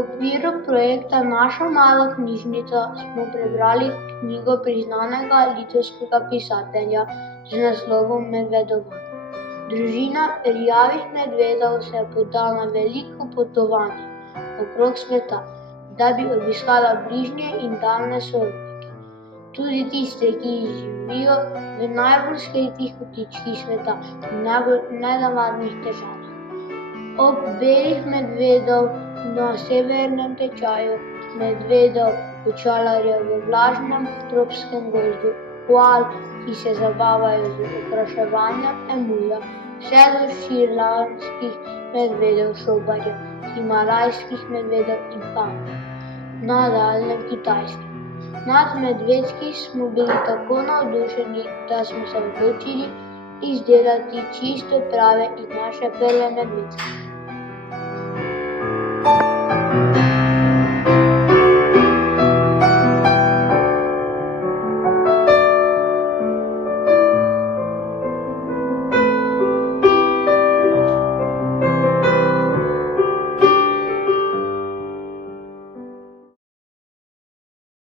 okviru projekta Naša mala knjižnica smo prebrali knjigo priznanega litovskega pisatelja z naslovom Medvedovod. Družina rjavih medvedov se je podala na veliko potovanje okrog sveta, da bi obiskala bližnje in daljne sorodnike, tudi tiste, ki živijo v najbolj skritih kotičkih sveta in najbolj nenavadnih državah. Ob belih medvedov na severnem tečaju, medvedov kočalarjev v vlažnem tropskem gozdu, koal, ki se zabavajo z okraševanjem emuja, vse do šrilanskih medvedov šobarjev, himalajskih medvedov in panda na daljnem Kitajskem. Nad medvedki smo bili tako navdušeni, da smo se odločili izdelati čisto prave in naše prve medvedke.